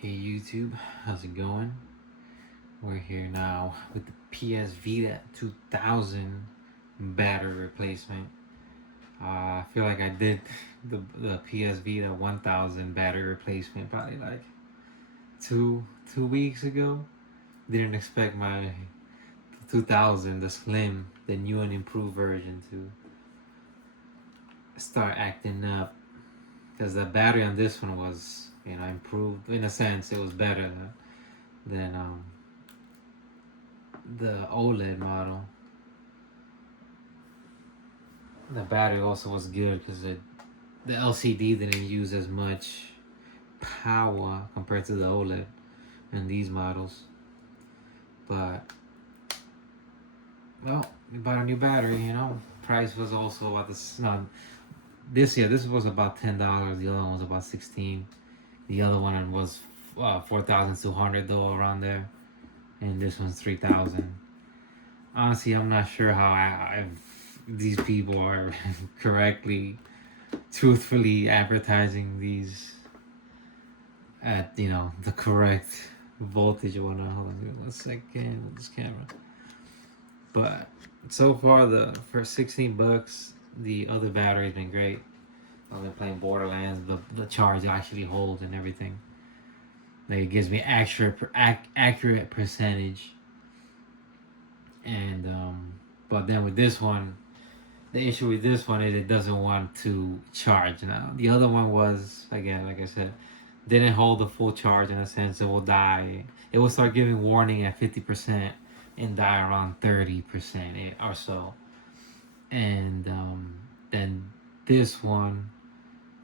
Hey YouTube, how's it going? We're here now with the PS Vita 2000 battery replacement. I feel like I did the PS Vita 1000 battery replacement probably like two weeks ago. Didn't expect my 2000, the Slim, the new and improved version, to start acting up because the battery on this one was, improved in a sense. It was better than the OLED model. The battery also was good because the LCD didn't use as much power compared to the OLED in these models. But well, we bought a new battery. Price was also about this. No, this was about $10. The other one was about 16. The other one was 4,200 though, around there, and this one's 3,000. Honestly, I'm not sure how these people are correctly, truthfully advertising these at the correct voltage or whatnot. Hold on, give me 1 second with this camera. But so far, for 16 bucks, the other battery's been great. I've been playing Borderlands. The charge actually holds and everything. Like, it gives me accurate percentage. And but then with this one, the issue with this one is it doesn't want to charge. Now the other one was, again, like I said, didn't hold the full charge. In a sense, it will die. It will start giving warning at 50% and die around 30% or so. And then this one,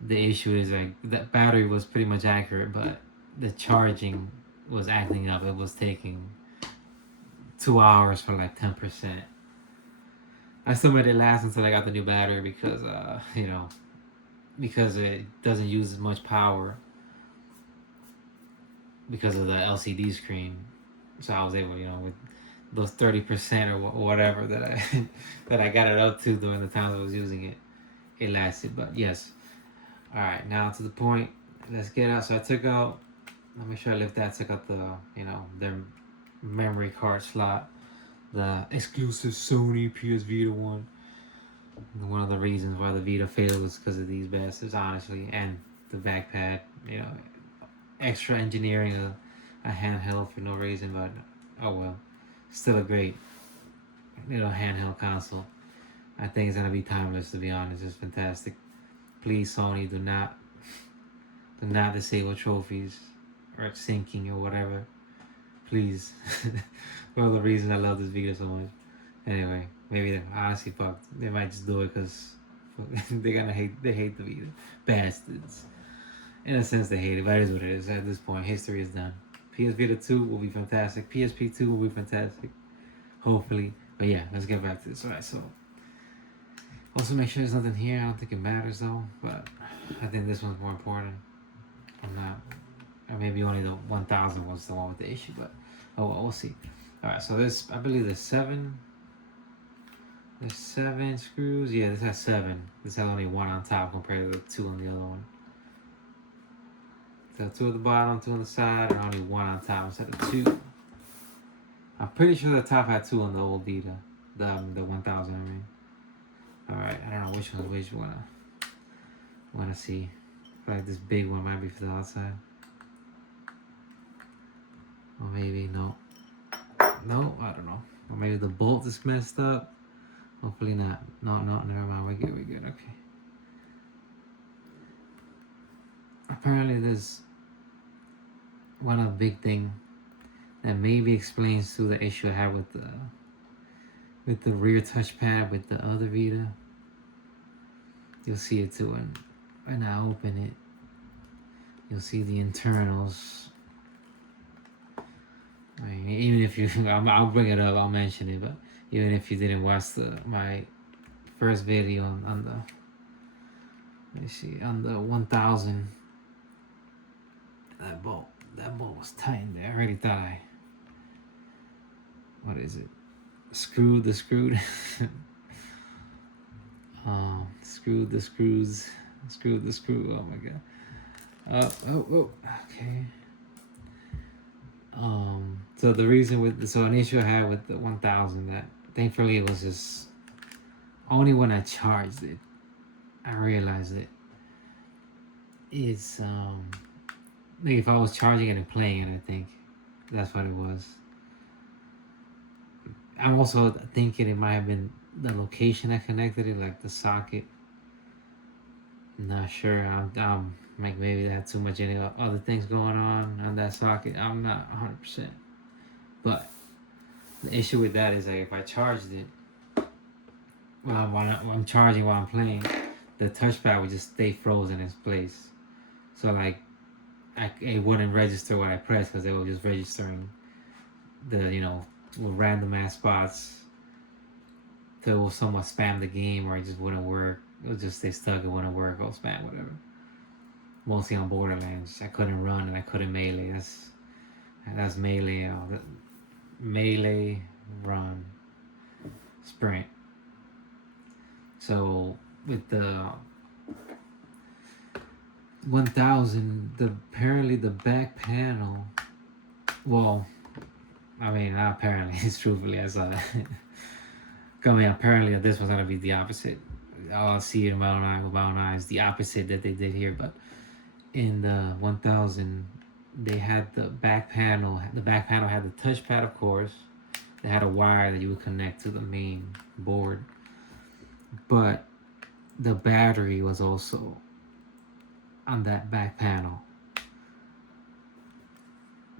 the issue is like that battery was pretty much accurate, but the charging was acting up. It was taking 2 hours for like 10%. I still made it last until I got the new battery because because it doesn't use as much power because of the LCD screen. So I was able, with those 30% or whatever that I that I got it up to during the times I was using it, it lasted. But yes, all right, now to the point. Let's get out. So I took out. Let me sure I lift that. I took out the their memory card slot, the exclusive Sony PS Vita one. One of the reasons why the Vita failed was because of these bastards, honestly, and the back pad. Extra engineering a handheld for no reason, but oh well. Still a great handheld console. I think it's gonna be timeless, to be honest. It's fantastic. Please, Sony, do not disable trophies or syncing or whatever. Please. One of the reasons I love this video so much. Anyway, maybe they honestly fucked. They might just do it because they hate the Vita. Bastards. In a sense, they hate it, but it is what it is. At this point, history is done. PS Vita 2 will be fantastic. PSP 2 will be fantastic. Hopefully. But yeah, let's get back to this. Alright, so also make sure there's nothing here. I don't think it matters though, but I think this one's more important. I'm not, or maybe only the 1000 was the one with the issue, but oh well, we'll see. Alright, so this, I believe there's seven screws. Yeah, this has 7. This has only 1 on top compared to the 2 on the other one. So 2 at the bottom, 2 on the side, and only 1 on top instead of 2. I'm pretty sure the top had 2 on the old Vita, the 1000. I mean, all right. I don't know which one I wanna see. I feel like this big one might be for the outside, or maybe no. No, I don't know. Or maybe the bolt is messed up. Hopefully not. No, never mind. We're good. Okay. Apparently, there's one of the big thing that maybe explains to the issue I have with the rear touchpad with the other Vita. You'll see it too when I open it. You'll see the internals. I mean, even if you, I'll bring it up. I'll mention it. But even if you didn't watch my first video on the, let me see, on the 1000, that bolt was tight there. I already thought what is it? Screwed the screws. Screwed the screw. Oh my god. Oh, okay. So the reason with so an issue I had with the 1000, that thankfully it was just only when I charged it I realized it. It's like if I was charging it and playing it, I think that's what it was. I'm also thinking it might have been the location I connected it, like the socket. Not sure. I'm like maybe they had too much any other things going on that socket. I'm not 100%. But the issue with that is like if I charged it while I'm charging while I'm playing, the touchpad would just stay frozen in its place. So like it wouldn't register what I pressed because it was just registering the random ass spots to somewhat spam the game, or it just wouldn't work. It would just stay stuck. It wouldn't work or spam whatever. Mostly on Borderlands, I couldn't run and I couldn't melee. That's melee. Melee, run, sprint. So with the 1000, apparently the back panel. Well, I mean, not apparently. It's truthfully I saw that. I mean, apparently this was gonna be the opposite. I'll see it in my own eyes. The opposite that they did here, but in the 1000, they had the back panel. The back panel had the touchpad, of course. They had a wire that you would connect to the main board, but the battery was also on that back panel.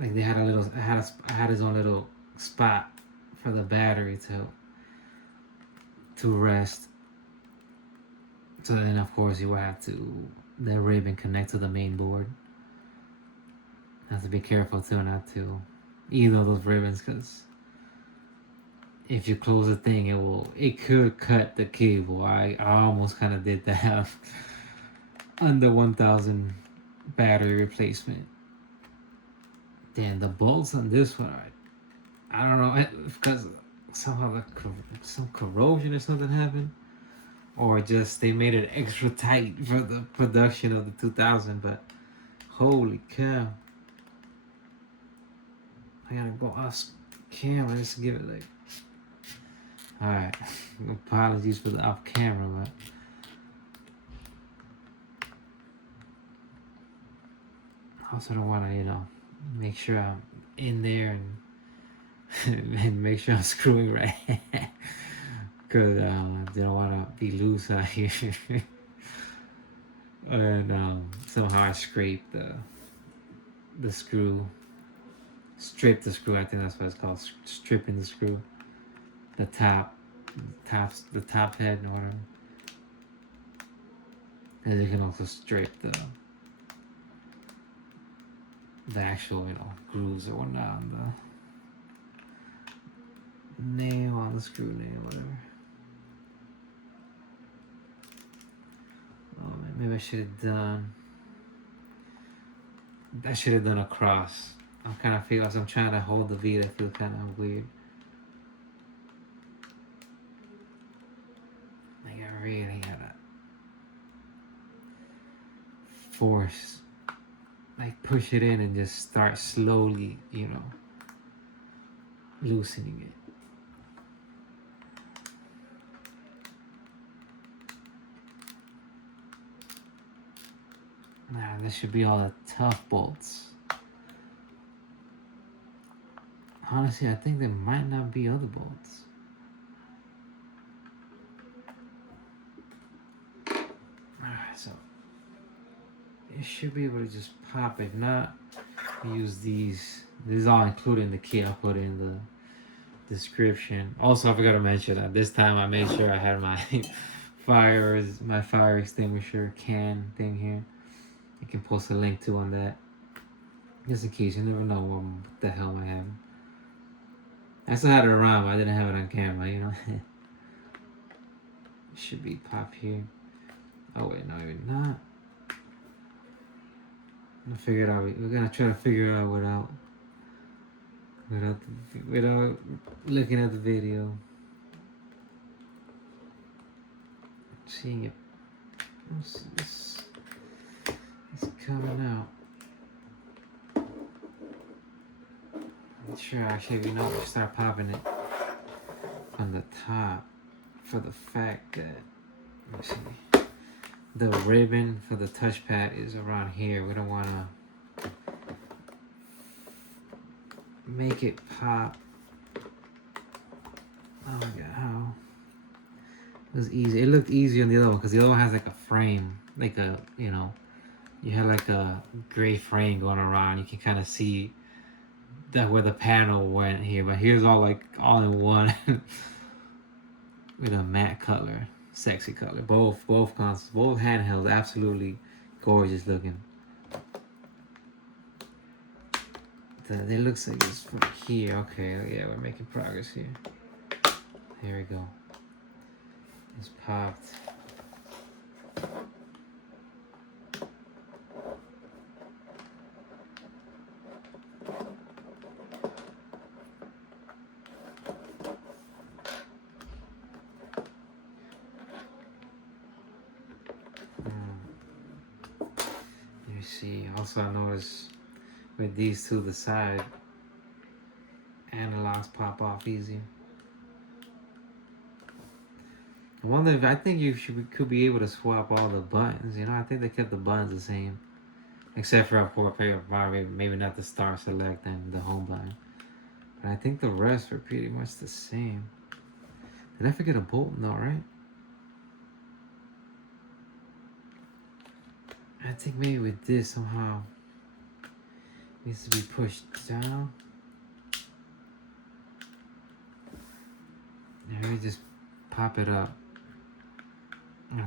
Like they had a little, I had his own little spot for the battery to rest. So then, of course, you would have to the ribbon connect to the main board. Have to be careful too, not to either of those ribbons, because if you close the thing, it could cut the cable. I almost kind of did that on the 1000 battery replacement. Then the bolts on this one, I don't know, because somehow some corrosion or something happened, or just they made it extra tight for the production of the 2000. But holy cow, I gotta go off camera just to give it like. Alright, apologies for the off camera, but I also don't want to, make sure I'm in there and make sure I'm screwing right. Because I don't want to be loose out here. And somehow I scraped the screw. Strip the screw, I think that's what it's called. Stripping the screw. The top head or whatever. And you can also strip the actual, grooves or whatnot on the nail, on the screw nail, whatever. Oh man, maybe I should have done a cross. I'm kind of feeling as I'm trying to hold the Vita, I feel kind of weird. Like I really gotta force, like push it in and just start slowly, loosening it. Nah, this should be all the tough bolts. Honestly, I think there might not be other bolts. Alright, so it should be able to just pop. If not, use these. This is all included in the kit. I'll put in the description. Also, I forgot to mention that this time I made sure I had my fire extinguisher can thing here. You can post a link to on that, just in case. You never know what the hell I have. I still had it around, but I didn't have it on camera, It should be pop here. Oh wait, no, maybe not. I'm gonna figure it out. We're gonna try to figure it out without looking at the video. Seeing it. It's coming out. Sure, actually, we know we start popping it on the top for the fact that, let me see, the ribbon for the touchpad is around here. We don't want to make it pop. Oh my god, how? It was easy. It looked easier on the other one because the other one has like a frame, like a, you know, you had like a gray frame going around. You can kind of see that where the panel went here, but here's all like all in one with a matte color, sexy color. Both consoles, both handhelds, absolutely gorgeous looking. It looks like it's from here. Okay, yeah, we're making progress here. Here we go. It's popped. You see, also I noticed with these to the side, analogs pop off easier. I wonder if, I think could be able to swap all the buttons. You know, I think they kept the buttons the same, except for of course maybe not the star select and the home button. But I think the rest are pretty much the same. Did I forget a bolt? No, right? I think maybe with this somehow it needs to be pushed down. Let me just pop it up.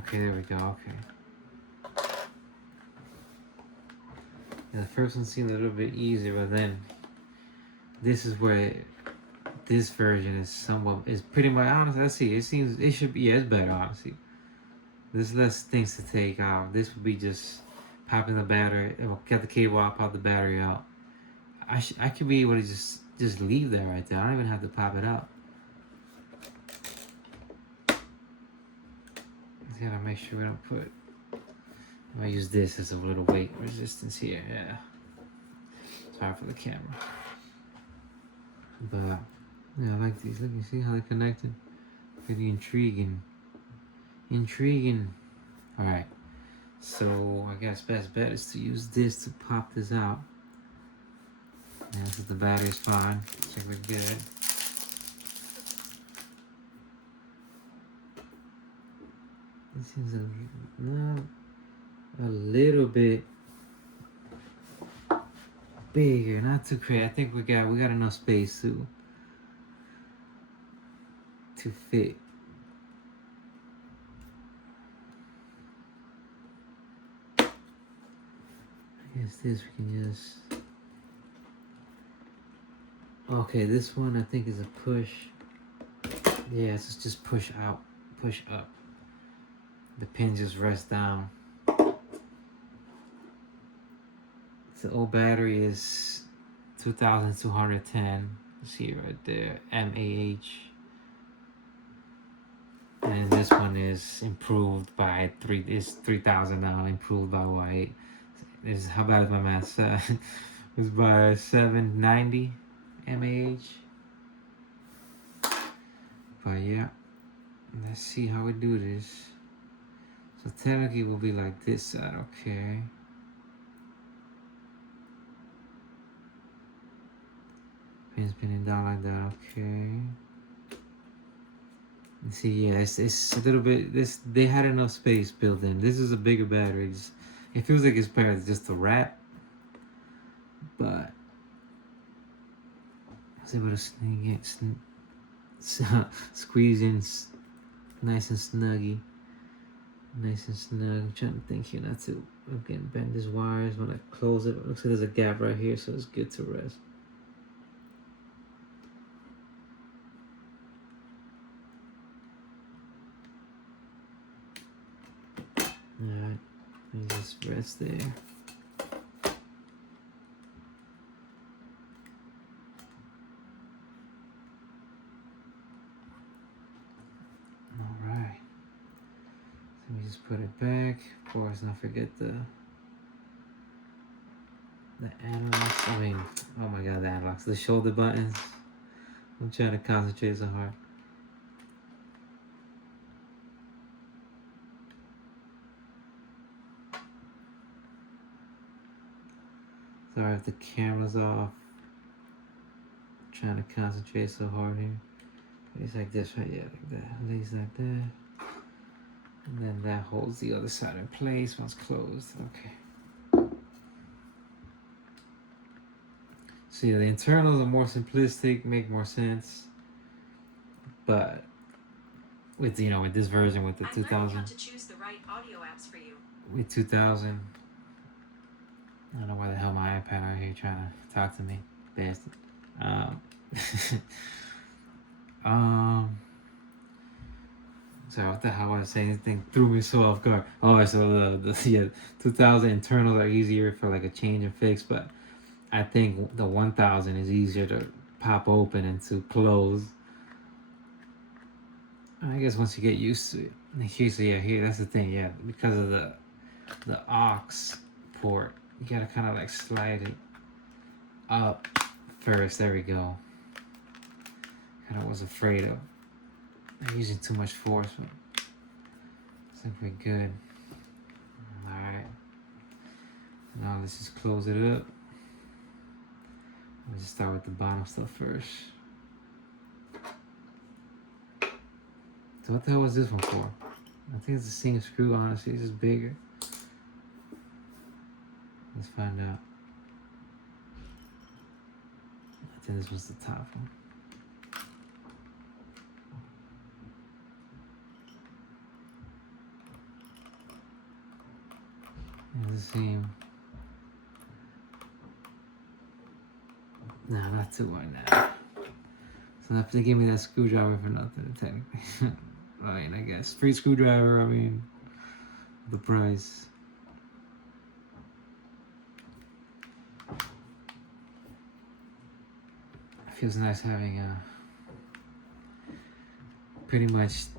Okay, there we go. Okay. Yeah, the first one seemed a little bit easier, but then this is where this version is pretty much, honestly, let's see, it should be, yeah, it's better, honestly. There's less things to take out. This would be just popping the battery, get the cable out, pop the battery out. I could be able to just leave that right there. I don't even have to pop it out. Just gotta make sure we don't put, I'm gonna use this as a little weight resistance here, yeah. Sorry for the camera. But yeah, I like these. Look, you see how they're connected? Pretty intriguing. Alright. So I guess best bet is to use this to pop this out. Yeah, so the battery's fine. Check we're good. This seems a little bit bigger, not too crazy. I think we got enough space to fit. I guess this we can just. Okay, this one I think is a push. Yeah, it's just push out, push up. The pin just rests down. The old battery is 2210. See right there, mAh. And this one is improved by 3,000 now, improved by what? How bad is my math? It's by 790 mAh. But yeah, let's see how we do this. So technically it will be like this side, okay. Pin spinning down like that, okay. And see, yeah, it's a little bit, they had enough space built in. This is a bigger battery. It feels like it's better just a wrap. But I was able to squeeze in nice and snuggy. Nice and snug. I'm trying to think here not to, again, bend these wires. When I close it, it looks like there's a gap right here, so it's good to rest. Alright, let me just rest there. Alright. Let me just put it back. Of course, not forget the The analogs, I mean, oh my god, the analogs, the shoulder buttons. I'm trying to concentrate so hard. Sorry if the camera's off. I'm trying to concentrate so hard here. It's like this right, yeah, like that. Lays like that. And then that holds the other side in place once closed. Okay. So yeah, the internals are more simplistic, make more sense. But with with this version with the 2000, how to choose the right audio apps for you. With 2000, I don't know why the hell my iPad right here trying to talk to me, bastard. Sorry, what the hell was I saying? This thing threw me so off guard. Oh, so the 2000 internals are easier for like a change and fix, but I think the 1000 is easier to pop open and to close. I guess once you get used to it. Here, so yeah, here that's the thing, yeah, because of the aux port, you gotta kind of like slide it up first. There we go. Kind of was afraid of using too much force, but I think we're good. All right. Now let's just close it up. Let's just start with the bottom stuff first. So what the hell was this one for? I think it's the same screw, honestly. It's just bigger. Let's find out. I think this was the top one. It's the same. Nah, not too wide now. So they have to give me that screwdriver for nothing, technically. I mean, I guess. Free screwdriver, I mean, the price. It feels nice having pretty much,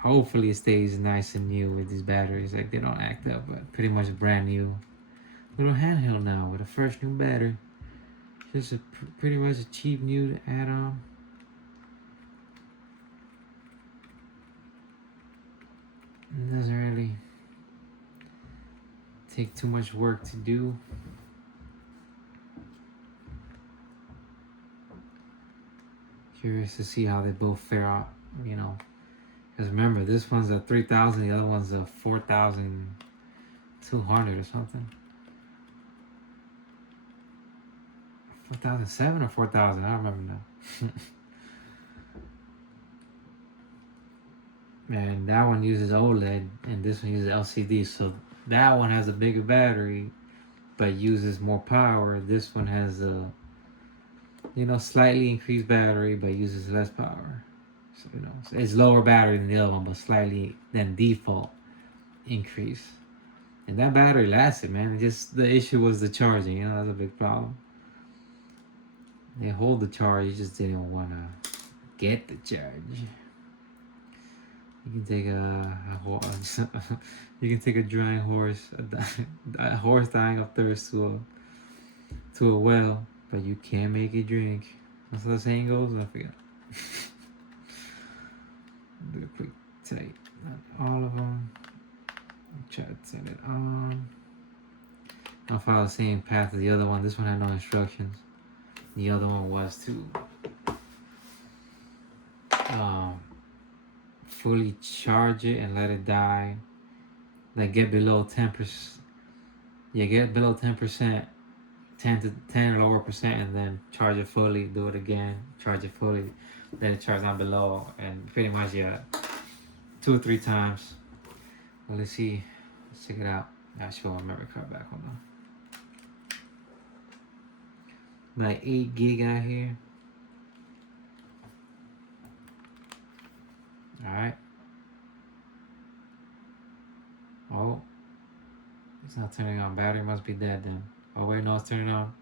hopefully it stays nice and new with these batteries. Like, they don't act up, but pretty much brand new. Little handheld now with a fresh new battery. Just pretty much a cheap new add-on. It doesn't really take too much work to do. Curious to see how they both fare out, because remember, this one's a 3000, the other one's a 4200 or something. 4007 or 4000, I don't remember now. And that one uses OLED and this one uses LCD, so that one has a bigger battery but uses more power. This one has a slightly increased battery but uses less power. So it's lower battery than the other one, but slightly than default increase. And that battery lasted, man. Just the issue was the charging. That's a big problem. They hold the charge, you just didn't want to get the charge. You can take a horse. You can take a drying horse, a horse dying of thirst to a well, but you can't make it drink. That's how the saying goes. I forget. Do a quick tight. Not all of them. Try to set it on. I'll follow the same path as the other one. This one had no instructions. The other one was to fully charge it and let it die. Like get below 10%. Yeah, get below 10%, 10 lower percent, and then charge it fully. Do it again, charge it fully, then it charges down below, and pretty much 2 or 3 times. Well, let's see. Let's check it out. I show my memory card back. Hold on. Like 8 gig out here. Alright. Oh. It's not turning on. Battery must be dead then. Oh wait, no, it's turning on.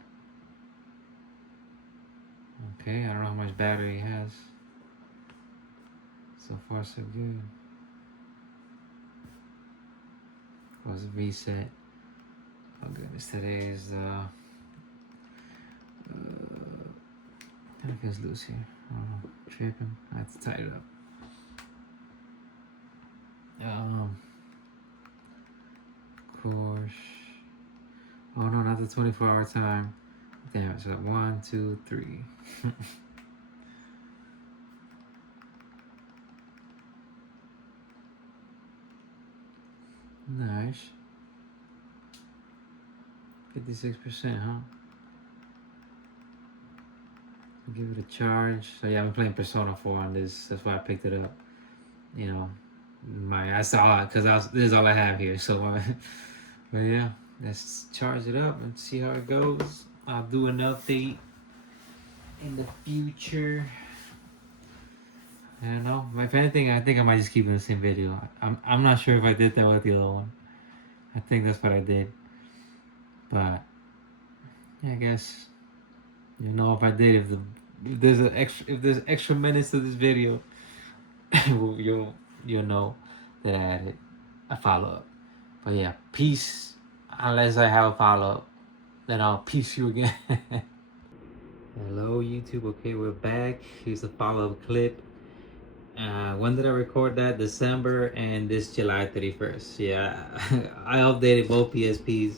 Okay, I don't know how much battery it has. So far so good. Was reset. Oh goodness, today is think it's loose here. Oh, tripping. I have to tighten it up. Of course. Oh no, not the 24-hour time. Damn it. So 1, 2, 3. Nice. 56%, huh? Give it a charge. So yeah, I'm playing Persona 4 on this. That's why I picked it up. You know, I saw it because this is all I have here. So, but yeah, let's charge it up and see how it goes. I'll do an update in the future. I don't know. If anything, I think I might just keep it in the same video. I'm not sure if I did that with the other one. I think that's what I did. But yeah, I guess you know if I did, if there's extra minutes to this video, you'll know that I added a follow up. But yeah, peace. Unless I have a follow up, then I'll peace you again. Hello YouTube. Okay, we're back. Here's a follow up clip. When did I record that? December and this July 31st. Yeah, I updated both PSPs.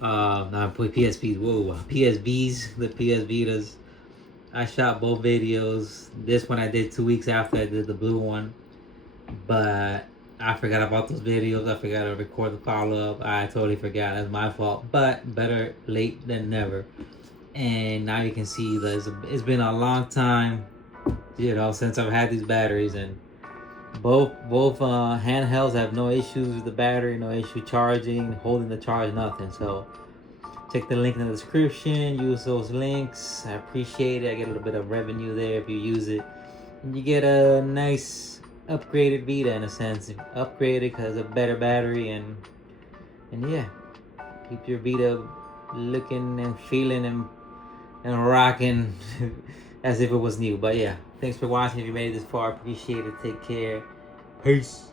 Not PSPs. Whoa, PSVs. The PS Vitas. I shot both videos. This one I did 2 weeks after I did the blue one, but I forgot about those videos. I forgot to record the follow up. I totally forgot. That's my fault. But better late than never. And now you can see that it's been a long time, you know, since I've had these batteries, and both handhelds have no issues with the battery, no issue charging, holding the charge, nothing. So check the link in the description. Use those links. I appreciate it. I get a little bit of revenue there if you use it, and you get a nice upgraded Vita in a sense. Upgraded because of better battery, and yeah, keep your Vita looking and feeling and rocking as if it was new. But yeah, thanks for watching. If you made it this far, appreciate it. Take care. Peace.